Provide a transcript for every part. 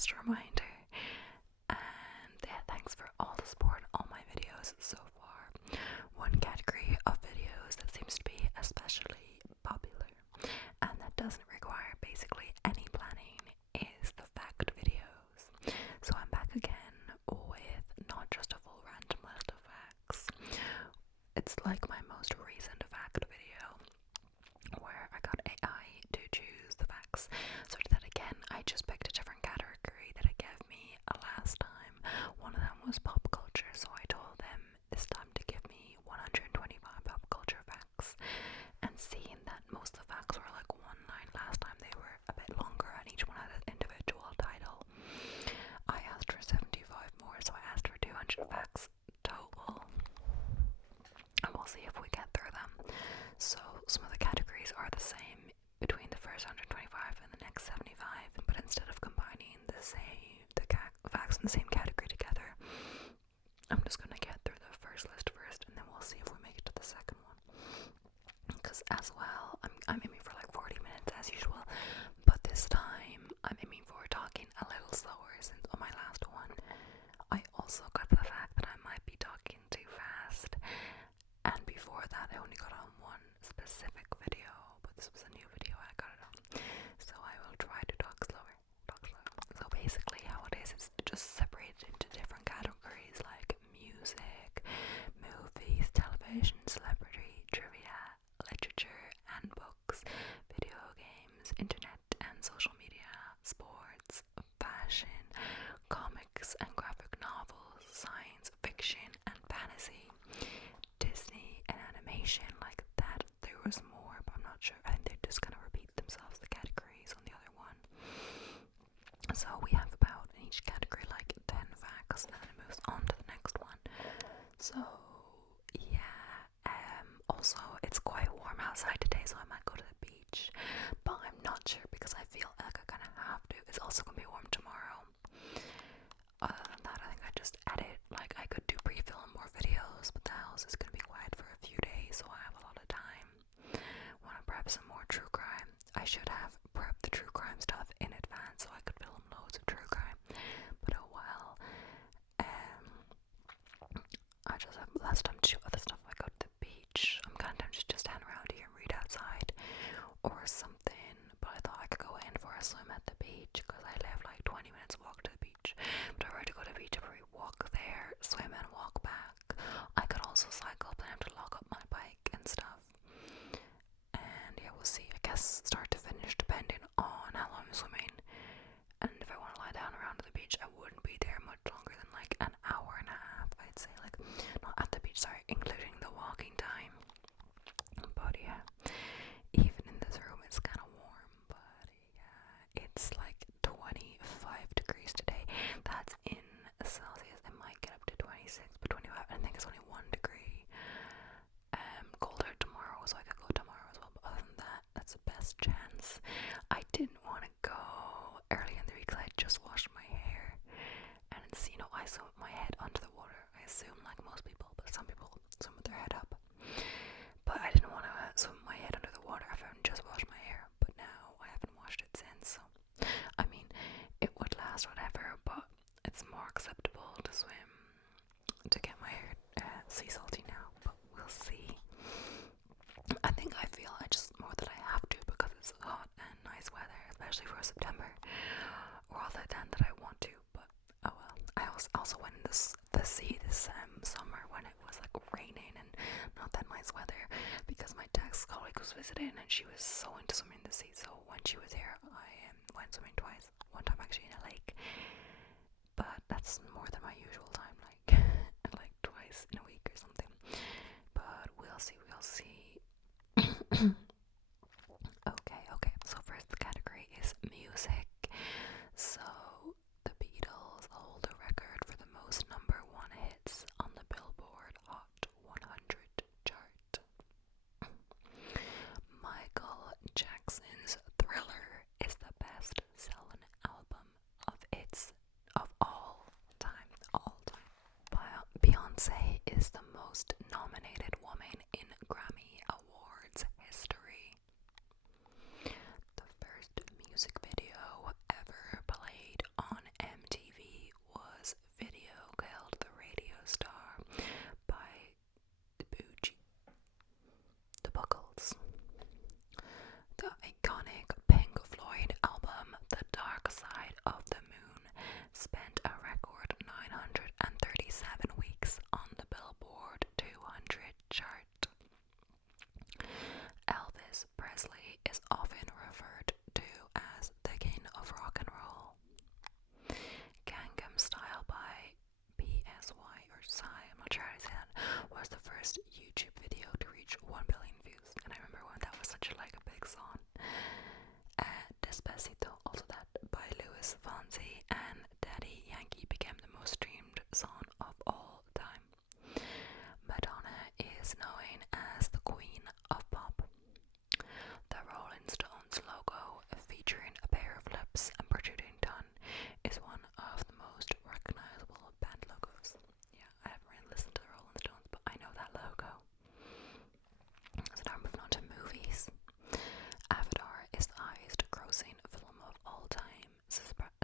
just a reminder. And yeah, thanks for all the support on my videos so far. One category of videos that seems to be especially popular and that doesn't require basically any planning is the fact videos. So I'm back again with not just a full random list of facts. It's like my most recent fact video where I got AI to choose the facts. So I did that again. I just picked a different category that it gave me last time. One of them was pop culture, so I told them this time to give me 125 pop culture facts. And seeing that most of the facts were like one line last time, they were a bit longer and each one had an individual title. I asked for 75 more, so I asked for 200 facts total. And we'll see if we get through them. So some of the categories are the same between the first 125 and the next 75, but instead of combining the facts in the same category together, I'm just going to get through the first list first, and then we'll see if we make it to the second one. Because as well, I'm aiming for like 40 minutes as usual, but this time I'm aiming for talking a little slower since on my last one I also got the fact that I might be talking too fast. And before that, I only got on one specific video, but this was a new video I got it on. So I will try to talk slower. So basically how it is, it's just separated into different categories like music, movies, television, celebrity, trivia, literature and books, video games, internet and social media, sports, fashion, comics and graphic novels, science fiction and fantasy, Disney and animation. Like that there was more, but I'm not sure. I think they just kind of repeat themselves, the categories on the other one. So we have about in each category like 10 facts, and then it moves on to the next one. So yeah, also it's quite warm outside today, so I might go to the beach, but I'm not sure because I feel like I kind of have to. It's also gonna be warm tomorrow. Other than that, I think I just edit. Like I could do pre-film more videos, but the house is gonna be quiet for a few days, so I have a lot of time. Want to prep some more true crime. I should have prepped the true crime stuff in advance so I could film loads of true crime. But oh well. I just have less time to do other stuff. I go to the beach. I'm kind of tempted to just hang around here and read outside or something. But I thought I could go in for a swim at the beach because I live like 20 minutes walk to the beach. But I've already go to the beach, I've already walk there, swim and walk back. I could also cycle, but I have to lock up my bike and stuff. And yeah, we'll see. I guess start to finish depending on how long I'm swimming. And if I want to lie down around the beach, I wouldn't be there much longer than like an hour and a half, I'd say. Like, not at the beach, sorry, including the walking time. But yeah, even in this room it's kind of warm, but yeah, it's like 25 degrees today. That's in Celsius. It might get up to 26, but 25, I think it's only 1 degree colder tomorrow, so I could go tomorrow as well. But other than that, that's the best chance. I didn't want to go early in the week because I just washed my hair, and it's, you know, I swim with my head under the water. I assume like most people, but some people swim with their head up. But I didn't want to swim with my head under the water after I just washed my hair. But now I haven't washed it since, so I mean, it would last whatever, but it's more acceptable to swim to get my hair sea salty now. But we'll see. I think I feel I just more that I have to because it's hot and nice weather, especially for September, rather than that I want to. But oh well. I also went in the sea this summer when it was like raining and not that nice weather because my tax colleague was visiting and she was so into swimming in the sea. So when she was here, I went swimming twice. One time actually in a lake, but that's more than my usual time, like like twice in a week or something. But we'll see. Okay. So first the category is music. So the Beatles hold a record for the most #1 hits on the Billboard Hot 100 chart. Michael Jackson's Thriller is the best-selling album of all time. Beyonce is the most nominated woman in Grammy Awards history.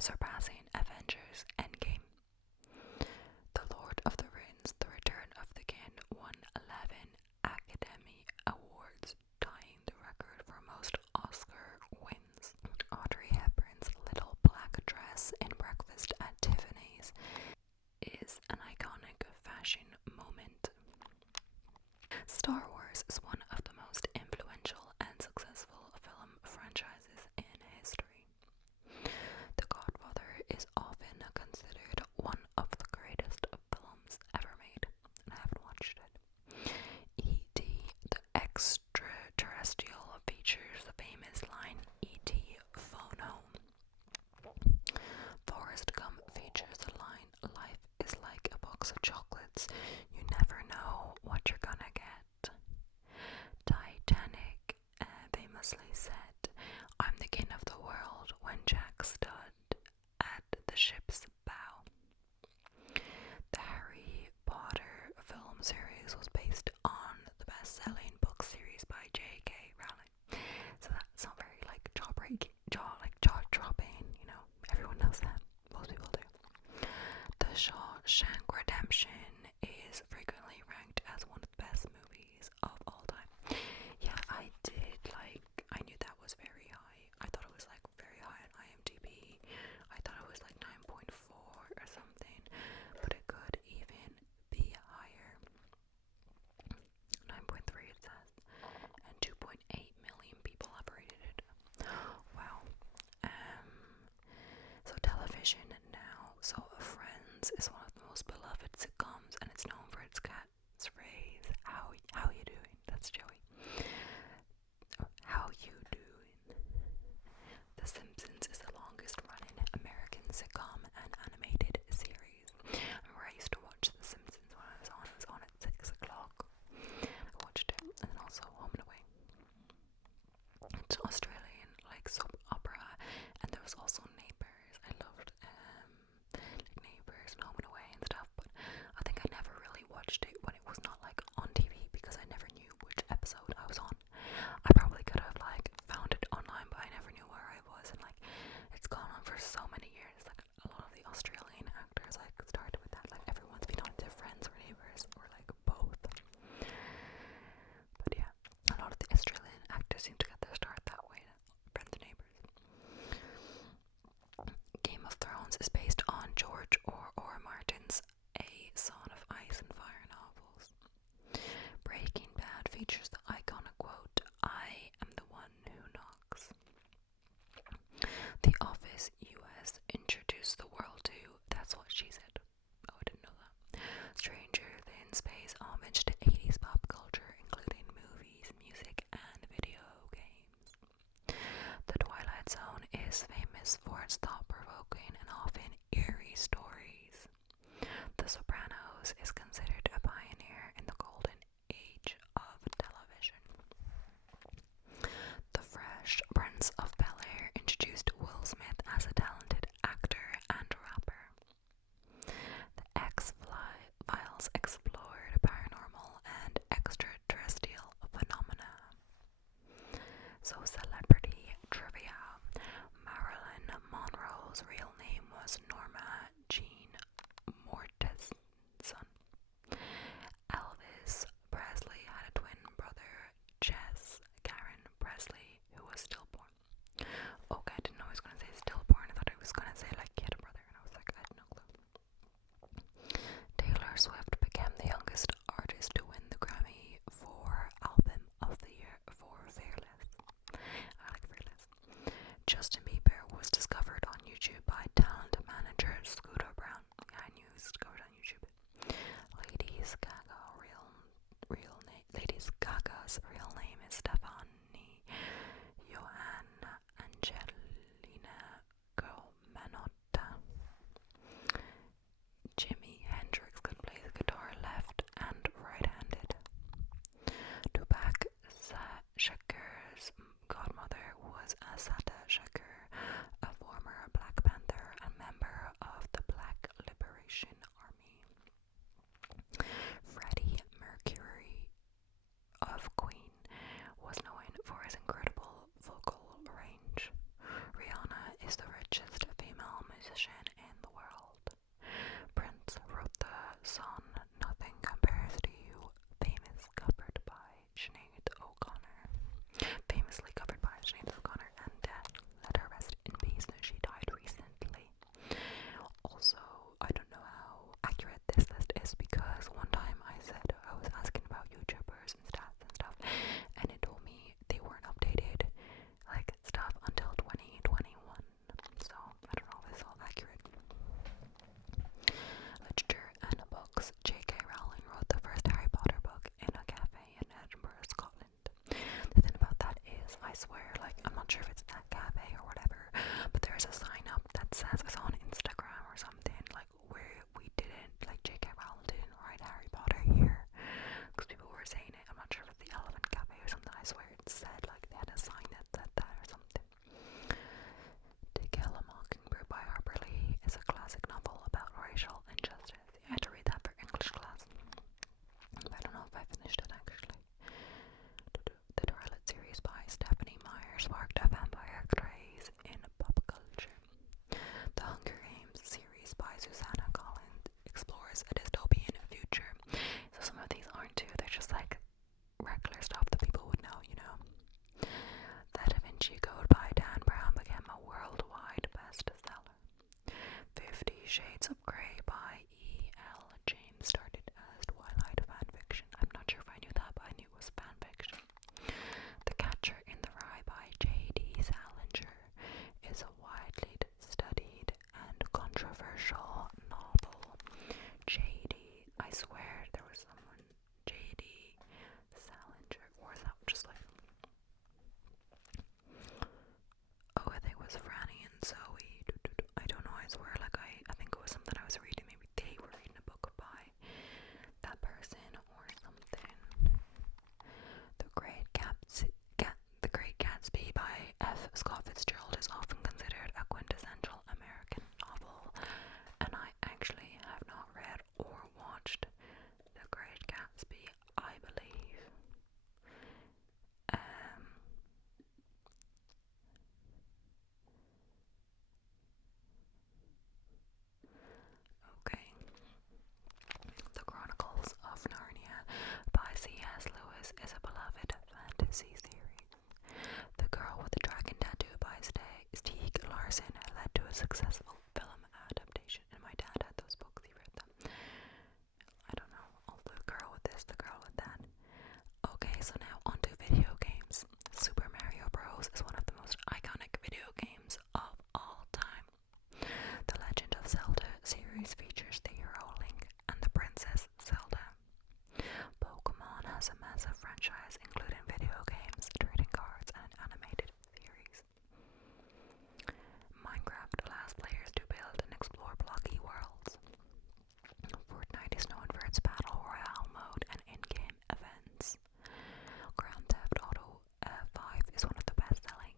surpassing Avengers Endgame. The Lord of the Rings, The Return of the King won 11 Academy Awards, tying the record for most Oscar wins. Audrey Hepburn's little black dress in Breakfast at Tiffany's is an iconic fashion moment. Star Wars is one of the most influential and successful film franchises in history. The Godfather is often considered one of the greatest films ever made, and I haven't watched it. E.T. the Extraterrestrial features the famous line, E.T. phone home. Forrest Gump features the line, life is like a box of chocolates, you never know what you're gonna get. Titanic famously said, I'm the king of the world when Jack stood at the ship's bow. The Harry Potter film series was based on the best-selling book series by J.K. Rowling. So that's not very jaw-dropping, you know, everyone knows that. Most people do. The Shawshank Redemption is frequently ranked as one of the best movies of all time. Yeah, I knew that was very high. I thought it was like very high on IMDb. I thought it was like 9.4 or something, but it could even be higher. 9.3 it says, and 2.8 million people have rated it. Wow. So television now. So Friends is one of the most beloved sitcoms, and it's known for its catchphrase, how you doing? That's Joey. How you doing? The Simpsons is the longest running American sitcom and animated series. I remember I used to watch The Simpsons when I was on. It was on at 6 o'clock. I watched it, and then also Home and Away. It's Australian, like soap opera, and there was also Neighbours. I loved like Neighbours and Home and Away and stuff, but I think I never really watched it when it was not like on TV because I never knew which episode I was on. I probably could have like found it online, but I never knew where I was, and like it's gone on for so many years. Like a lot of the Australian actors like started with that. Like everyone's been on to Friends or Neighbours or like both. But yeah, a lot of the Australian actors seem to get their start that way. Friends and Neighbours. Game of Thrones is based on George R. Martin's A Song of Ice and Fire novels. Breaking Bad features the iconic quote, I am the one who knocks. The Office US introduced the world to That's What She Said. Oh, I didn't know that. Stranger Things pays homage to 80s pop culture, including movies, music, and video games. The Twilight Zone is famous for its thought-provoking and often eerie stories. The Sopranos is considered a pioneer in the golden age of television. The Fresh Prince of Bel-Air introduced Will Smith as a talented actor and rapper. The X-Files explored paranormal and extraterrestrial phenomena. So celebrity trivia. Marilyn Monroe's real name was Norma Jean Mortensen. Shades of Grey by E.L. James started as Twilight fanfiction. I'm not sure if I knew that, but I knew it was fanfiction. The Catcher in the Rye by J.D. Salinger is a widely studied and controversial novel. J.D. I swear there was someone J.D. Salinger, or is that just like, oh, I think it was Franny and Zoe. I don't know, I swear, like I think it was something I was reading, maybe they were reading a book by that person or something. The Great Gatsby by F. Scott Fitzgerald is often considered a quintessential American novel, and I actually have not read or watched The Great Gatsby, I believe. Okay. The Chronicles of Narnia by C.S. Lewis is a beloved fantasy series. The Girl with the Dragon Tattoo by Stieg Larsson led to a successful film adaptation, and my dad had those books, he read them. I don't know, the girl with this, the girl with that. Okay, so now onto video games. Super Mario Bros. Is one of the most iconic video games of all time. The Legend of Zelda series features the hero Link and the Princess Zelda. Pokemon has a massive franchise including video games, trading cards, and an animated series. Minecraft allows players to build and explore blocky worlds. Fortnite is known for its battle royale mode and in-game events. Grand Theft Auto 5 is one of the best-selling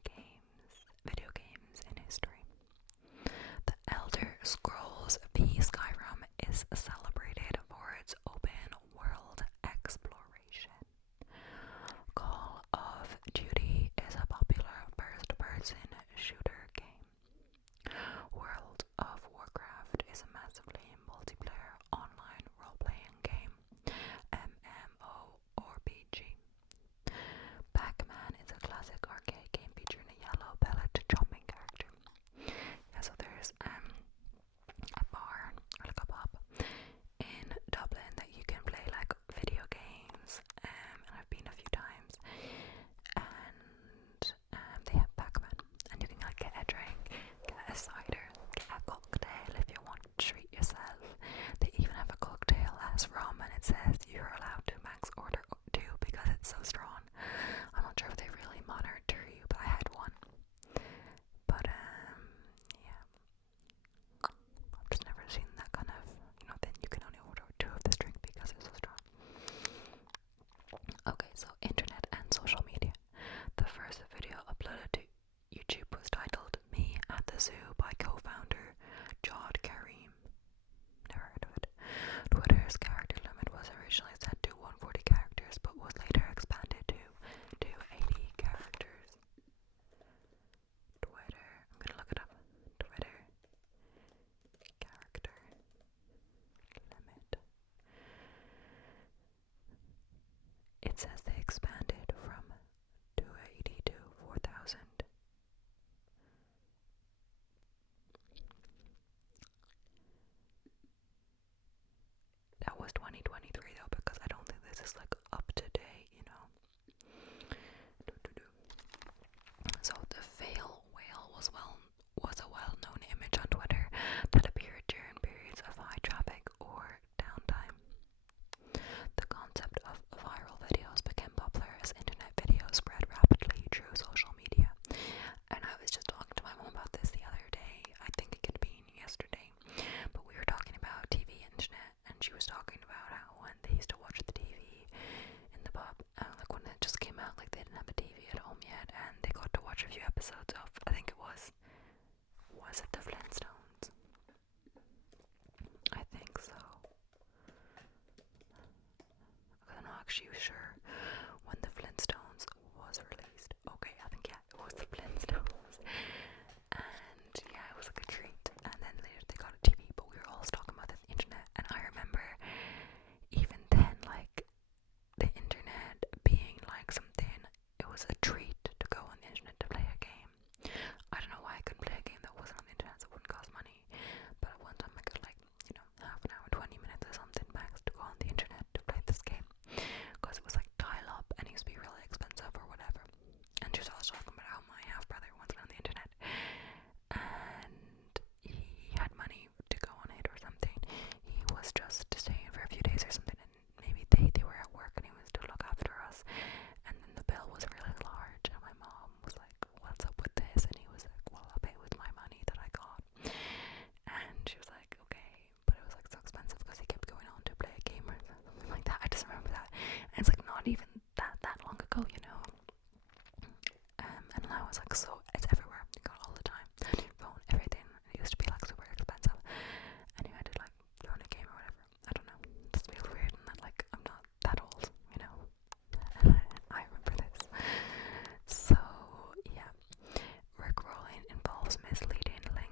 video games in history. The Elder Scrolls V Skyrim is celebrated for its open world exploration. Call of Duty is a popular first-person shooter game. World of Warcraft is a massively multiplayer online role-playing game, MMORPG. Pac-Man is a classic arcade game featuring a yellow pellet jumping character. Yeah, so there's a bar or like a pub in Dublin that you can play like video games, and I've been a few times, and they have Pac-Man, and you can like get a drink, get a cider, get a cocktail if you want to treat yourself. They even have a cocktail as rum, and it says you're allowed to max order 2 because it's so strong. I'm not sure if they really monitor you, but I had one. But yeah, I've just never seen that kind of, then you can only order 2 of this drink because it's so strong. Okay, so internet and social media. The first video uploaded to YouTube was titled Me at the Zoo by co-founder Jawed Karim. Never heard of it. Twitter's character limit was originally set to 140 characters, but was later expanded to 280 characters. Twitter, I'm gonna look it up. Twitter character limit. It says they expanded from 280 to 4,000. That was 2023 though, because I don't think this is like up to date, So the fail whale was a well-known image on Twitter that appeared during periods of high traffic or downtime. The concept of viral videos became popular,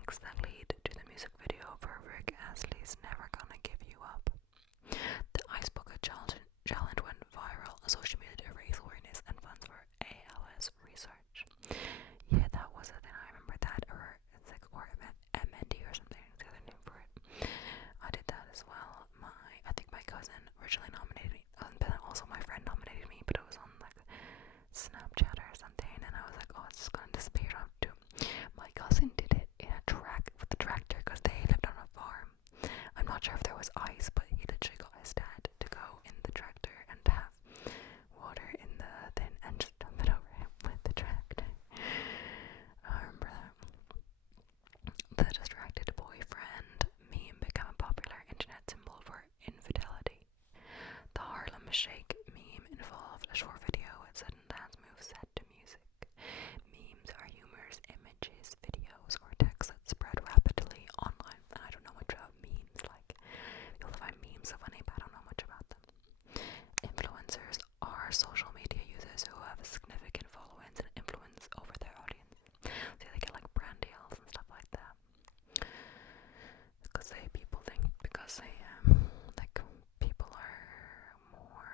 lyrics that lead to the music video for Rick Astley's Never Gonna Give You Up. The Ice Bucket Challenge went viral on social media to raise awareness and funds for ALS research. Yeah, that was it, and I remember that, or it's like, or MND or something, the other name for it. I did that as well. I think my cousin originally nominated me, and then also my friend nominated me, but it was on like Snapchat or something, and I was like, oh, it's just gonna disappear. I have to. My cousin did it in a with the tractor because they lived on a farm. I'm not sure if there was ice, but he literally got his dad to go in the tractor and have water in the thing and just dump it over him with the tractor. I remember that. The distracted boyfriend meme became a popular internet symbol for infidelity. The Harlem Shake meme involved a short video with sudden dance moves set to music. Memes are humorous images, videos, or texts that spread rapidly online. And I don't know much about memes. Like, you'll find memes so funny, but I don't know much about them. Influencers are social media users who have a significant followings and influence over their audience. So they get like brand deals and stuff like that. Because people are more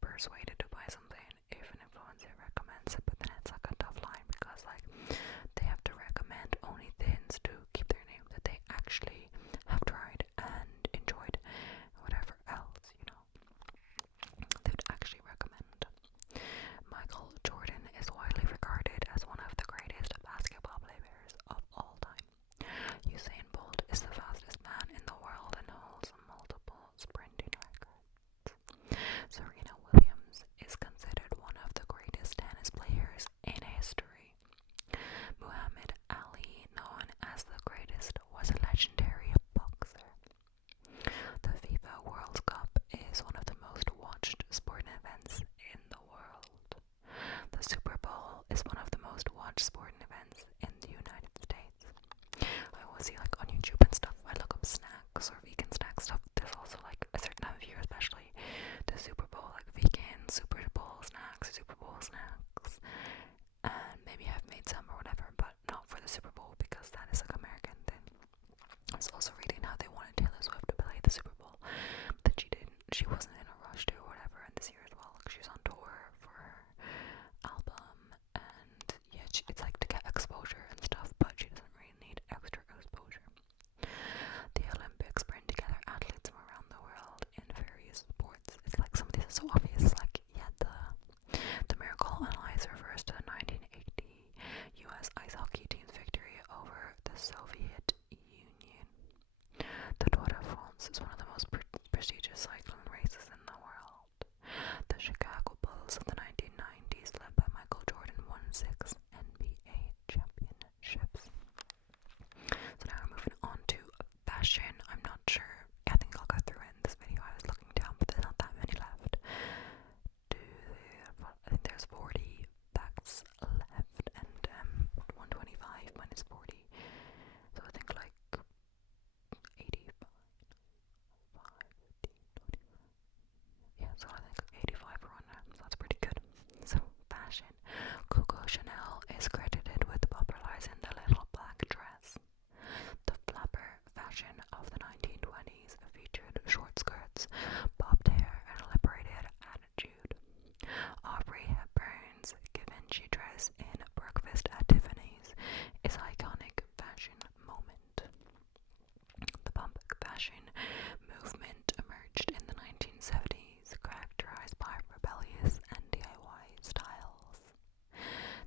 persuaded to buy something if an influencer recommends it, but then it's like a tough line because like they have to recommend only things to keep their name that they actually have tried and enjoyed, whatever else, they would actually recommend. Michael Jordan is widely regarded as one of the greatest basketball players of all time. Usain Bolt is the fastest man in the world and holds multiple sprinting records. Serena Williams is considered one of the greatest tennis players in history. Muhammad Ali, known as the greatest, was a legendary boxer. The FIFA World Cup is one of the most watched sporting events in the world. The Super Bowl is one of the most watched sporting events in the United States. I always see like on YouTube and stuff, I look up snacks or vegan snack stuff. There's also like a certain time of year, especially the Super Bowl, like vegan Super Bowl snacks, and maybe I've made some or whatever, but not for the Super Bowl because that is like American thing. I was also reading how they wanted Taylor Swift to play the Super Bowl, but she didn't. She wasn't in a rush to or whatever. And this year as well, like she's on tour for her album, and yeah, it's like to get exposure and stuff, but she doesn't really need extra exposure. The Olympics bring together athletes from around the world in various sports. It's like some of these are so obvious, like yeah, the miracle on ice refers to the 1980 U.S. ice hockey team's victory over the Soviet Union. The Tour de France is one of the most prestigious cycling races in the world. The Chicago Bulls of the 1990s, led by Michael Jordan, won 6 NBA championships. So now we're moving on to fashion. I'm not sure. I think I'll go through it in this video. I was looking down, but there's not that many left. I think there's 40 facts left, and 125 minus 40. So I think like 85, 5, 15, 20. Yeah, so I think 85 are on there, so that's pretty good. So, fashion. Coco Chanel is credited with popularizing the little black dress. The flapper fashion of the 1920s featured short skirts, bobbed hair, and a liberated attitude. Aubrey Hepburn's Givenchy dress in Breakfast at Tiffany's is an iconic fashion moment. The punk fashion movement emerged in the 1970s, characterized by rebellious and DIY styles.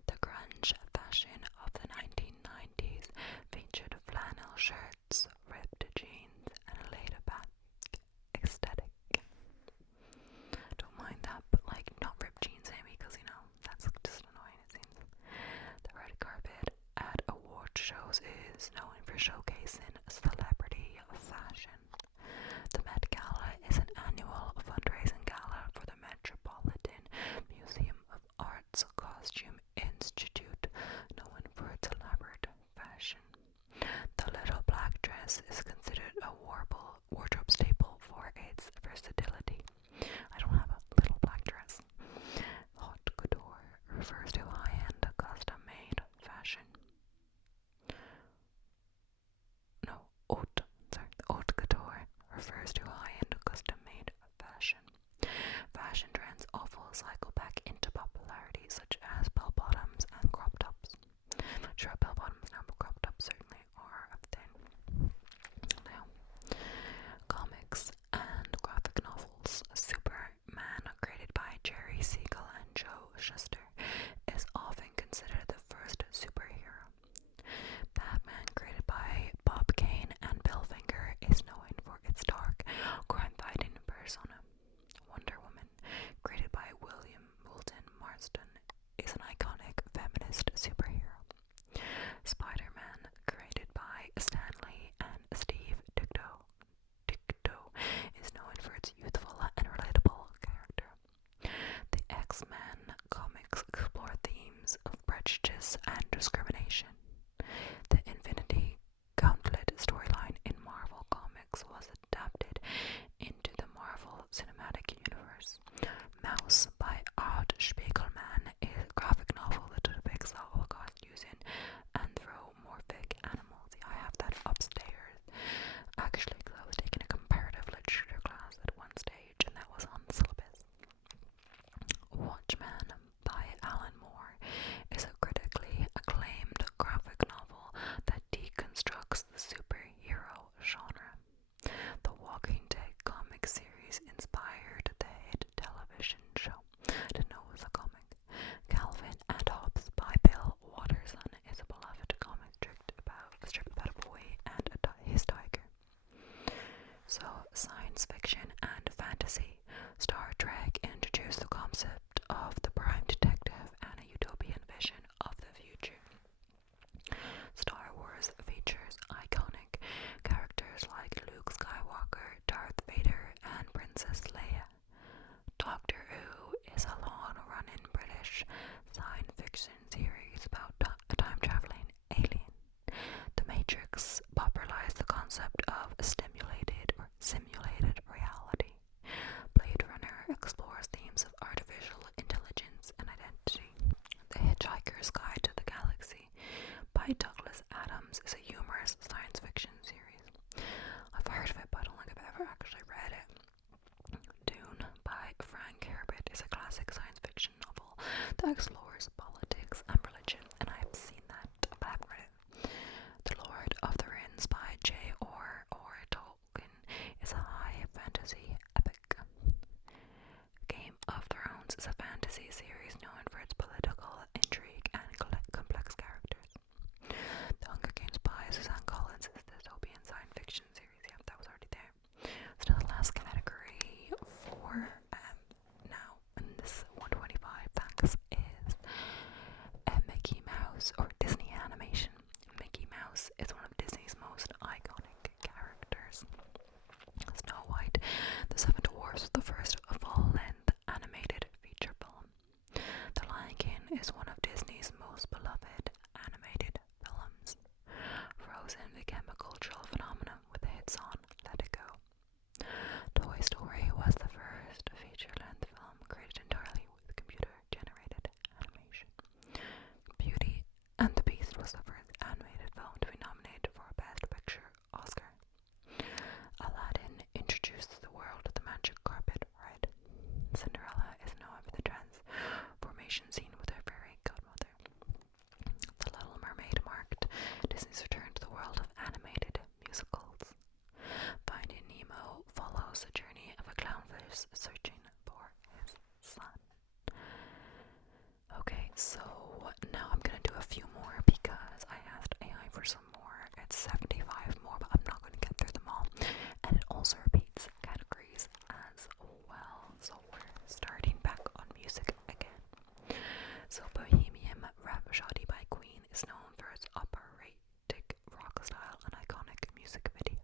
The grunge fashion of the 1990s featured flannel shirts, ripped jeans, and a laid-back aesthetic. Don't mind that, but like not ripped jeans maybe, because that's just annoying, it seems. The red carpet at award shows is known for showcasing celebrity fashion. The Met Gala is an annual fundraising gala for the Metropolitan Museum of Art's Costume Institute, known for its elaborate fashion. The little black dress is considered a wardrobe staple for its versatility. I don't have a little black dress. Haute couture refers to high-end, custom-made fashion. prejudice and discrimination. The Infinity Gauntlet storyline in Marvel Comics was adapted into the Marvel Cinematic Universe. Mouse by Odd Spiegelman is a graphic novel that depicts the Holocaust using anthropomorphic animals. I have that upstairs, actually, because I was taking a comparative literature class at one stage, and that was on the syllabus. Watchmen by Alan Moore is a critically acclaimed graphic novel that deconstructs the superhero genre. The Walking Dead comic series inspired the hit television show. Didn't know it was a comic. Calvin and Hobbes by Bill Watterson is a beloved comic strip about a boy and his tiger. So, science fiction and fantasy. Star Trek introduced the concept of the prime detective and a utopian vision of the future. Star Wars features iconic characters like Luke Skywalker, Darth Vader, and Princess Leia. Doctor Who is a long-running British science fiction series about a time-traveling alien. The Matrix popularized the concept of stimulated or simulated reality. Blade Runner explores themes of artificial intelligence and identity. The Hitchhiker's Guide to the Galaxy by Douglas Adams is a humorous science fiction series. I've heard of it, but I don't think I've ever actually read it. Dune by Frank Herbert is a classic science fiction novel that explores politics and religion, and I've seen that, but I haven't read it. The Lord of the Rings by J.R.R. Tolkien is a high fantasy epic. Game of Thrones is a fantasy series known for its political intrigue and complex characters. The Hunger Games by Suzanne Collins is a dystopian science fiction series. Yeah, that was already there. So the last category for now, and this 125 thanks, is Mickey Mouse or Disney animation. Mickey Mouse is one of Disney's most iconic characters. Snow White, The Seven Dwarfs was the first full-length animated feature film. The Lion King is one of Disney's most beloved animated films. Frozen became a cultural phenomenon with the hit song Let It Go. Toy Story was the first feature-length film created entirely with computer-generated animation. Beauty and the Beast was the first animated film to be nominated for a Best Picture Oscar. Aladdin introduced the world of the magic carpet ride. Cinderella is known for the transformation scene with her fairy godmother. The Little Mermaid marked Disney's return to the world of animated musicals. Finding Nemo follows the journey of a clownfish searching for his son. Okay, so now I'm gonna do a few more because I asked AI for some more. It's 75 more, but I'm not gonna get through them all. And it also repeats categories as well. So we're starting back on music again. So Bohemian Rhapsody by Queen is known for its operatic rock style and iconic music video.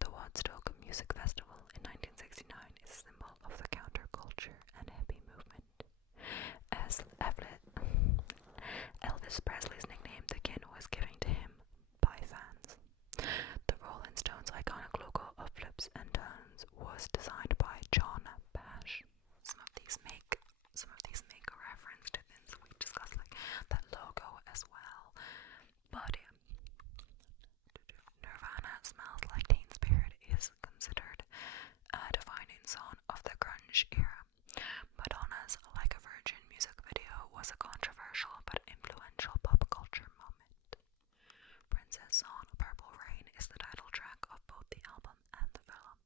The Woodstock Music Festival in 1969 is a symbol of the counterculture and hippie movement. As Elvis Presley's nickname, The King, was given to him by fans. The Rolling Stones' iconic logo of flips and turns was designed by John Bash. Some of these make a reference to things that we discussed, like that logo as well. But Nirvana Smells Like Teen Spirit is considered a defining song of the grunge era. Madonna's Like a Virgin music video was a controversial but influential pop culture moment. Prince's song Purple Rain is the title track of both the album and the film.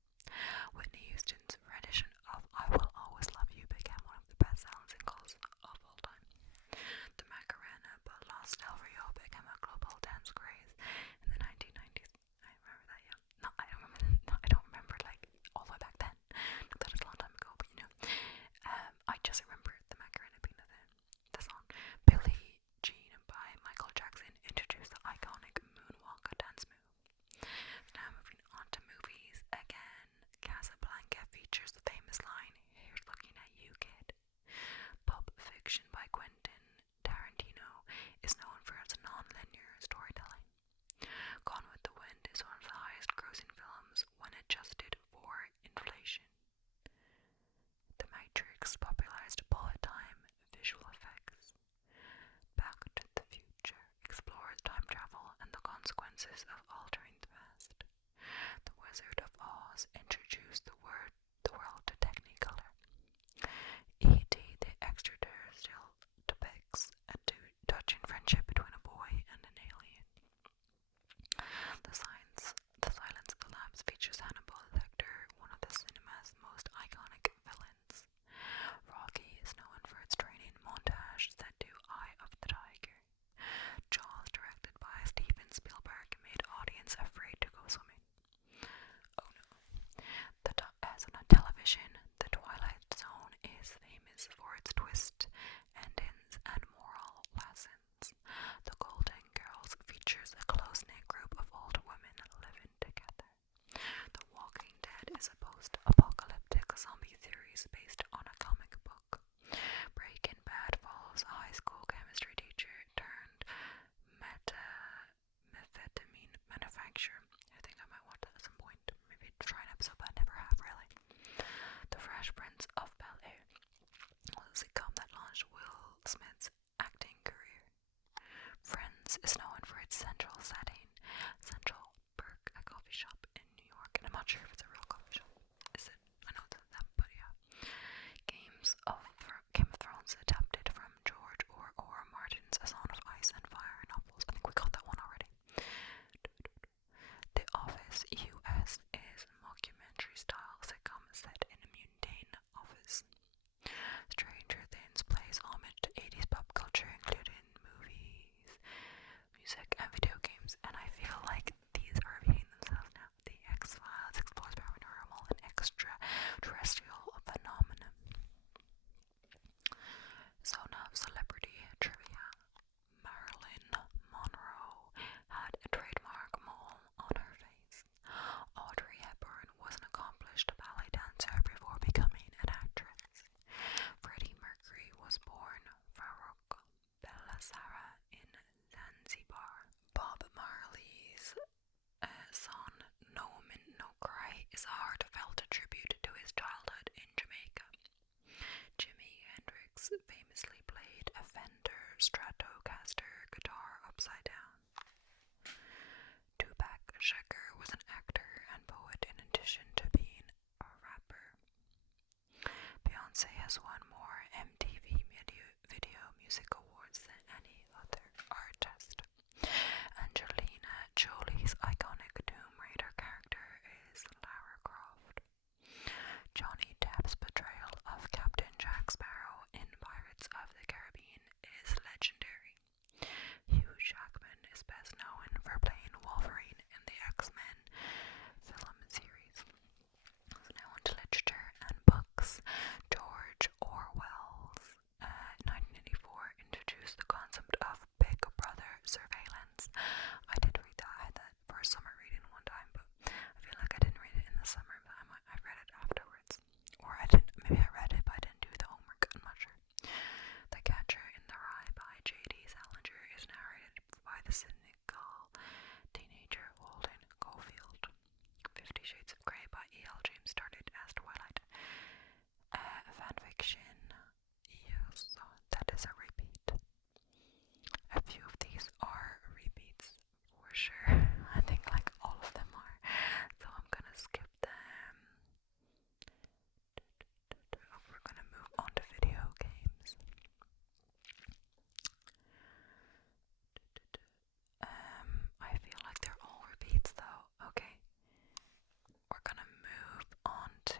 Beyonce has won more MTV Video Music Awards than any other artist. Angelina Jolie's iconic Tomb Raider character is Lara Croft. Johnny Depp's portrayal of Captain Jack Sparrow in Pirates of the Caribbean is legendary. Hugh Jackman is best known for playing Wolverine in the X-Men film series. So now on to literature and books. George Orwell's 1984 introduced the concept of Big Brother surveillance. I did read that. I had that for a summer reading one time, but I feel like I didn't read it in the summer, but I read it afterwards. Or I didn't, maybe I read it, but I didn't do the homework. I'm not sure. The Catcher in the Rye by J.D. Salinger is narrated by the cynical teenager Holden Caulfield. 50 Shades of Grey by E.L. James started as Twilight. Fanfiction. Yes, that is a repeat. A few of these are repeats for sure. I think like all of them are. So I'm gonna skip them. We're gonna move on to video games. I feel like they're all repeats though. Okay. We're gonna move on to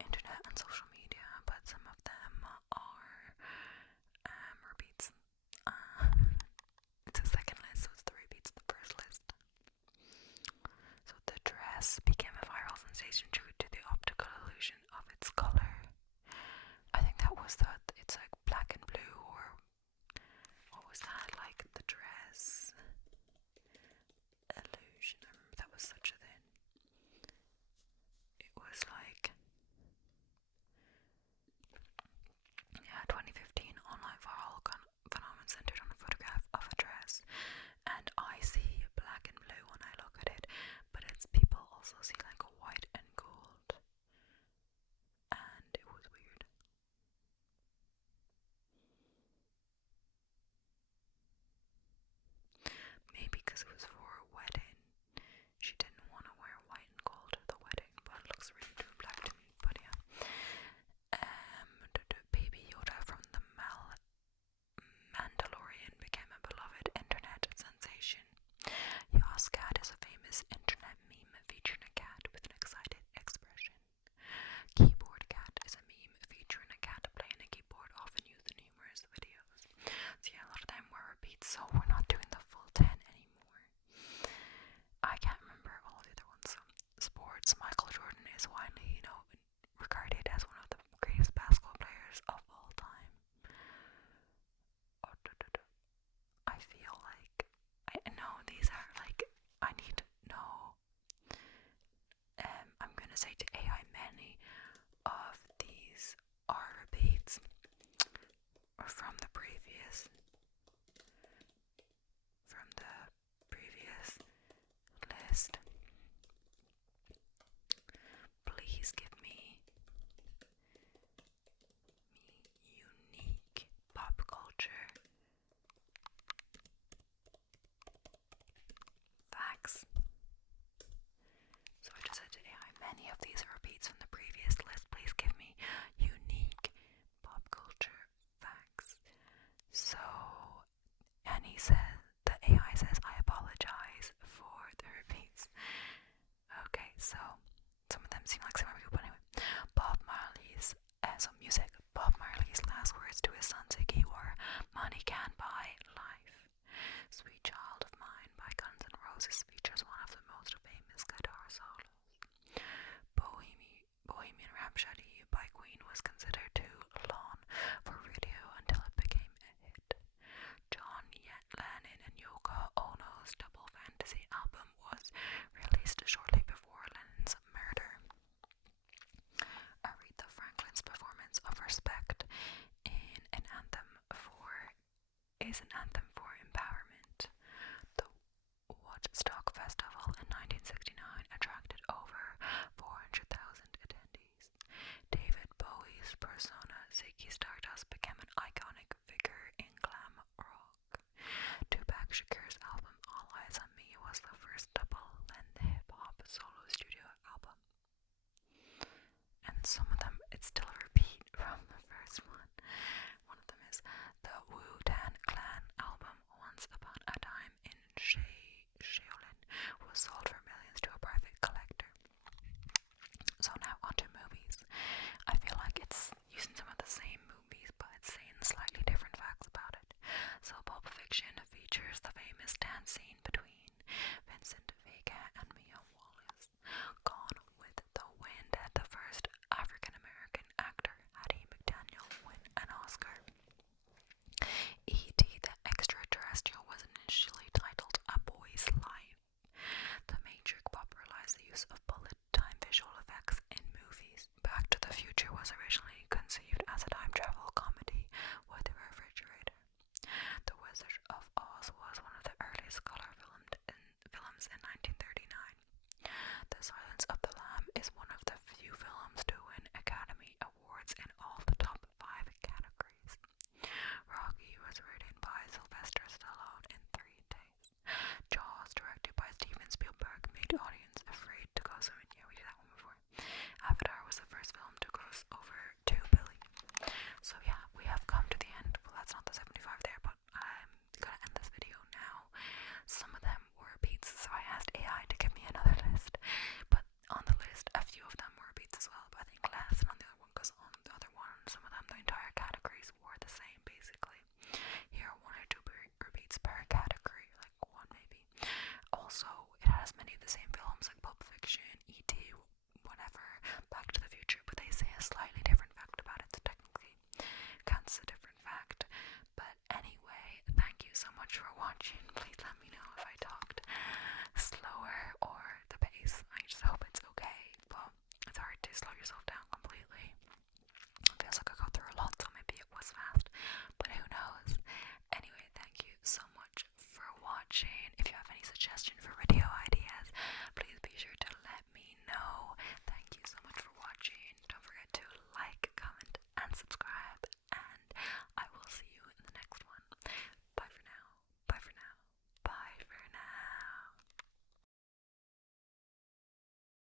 internet and social media, but some of them are repeats. It's a second list, so it's the repeats of the first list. So the dress became a viral sensation due to the optical illusion of its color. I think that was it's like black and blue, or what was that, like the dress illusion. I remember that was such a thing. It was like, yeah, 2015 online viral phenomenon centered on a photograph of a dress, and I see black and blue when I look at it, but it's people also see like white and gold, and it was weird. Maybe because it was for a wedding, she didn't want to wear white and gold at the wedding, but it looks really too black to me. But yeah, Baby Yoda from the Mandalorian became a beloved internet sensation. Yas Cat is a famous internet meme featuring a cat with an excited expression. Keyboard Cat is a meme featuring a cat playing a keyboard, often used in humorous videos. So yeah, a lot of them were repeats, so we're not doing the full 10 anymore. I can't remember all the other ones. So, sports. Michael Jordan is widely, regarded as one of the greatest basketball players of all time. I feel like I know these are like, I need to know. I'm gonna say to AI, many of these are repeats or from the previous list. Please give me unique pop culture facts. So I just said to AI, many of these are repeats from the previous list. Please give me unique pop culture facts. So, and he says, the AI says, I apologize for the repeats. Okay, so some of them seem like similar people, but anyway. Bob Marley's, music. Bob Marley's last words to his son Ziggy were, "Money can't buy life." Sweet Child of Mine by Guns N' Roses features one of the most famous guitar solos. Bohemian Rhapsody by Queen was considered too long for radio until it became a hit. John Lennon and Yoko Ono's Double Fantasy album was released shortly before Lennon's murder. Aretha Franklin's performance of Respect is an anthem for empowerment. The Woodstock Festival in 1969 attracted over 400,000 attendees. David Bowie's persona, Ziggy Stardust, became an iconic figure in glam rock. Tupac Shakur's album All Eyes on Me was the first double-length hip-hop solo studio album. And some has many of the same films, like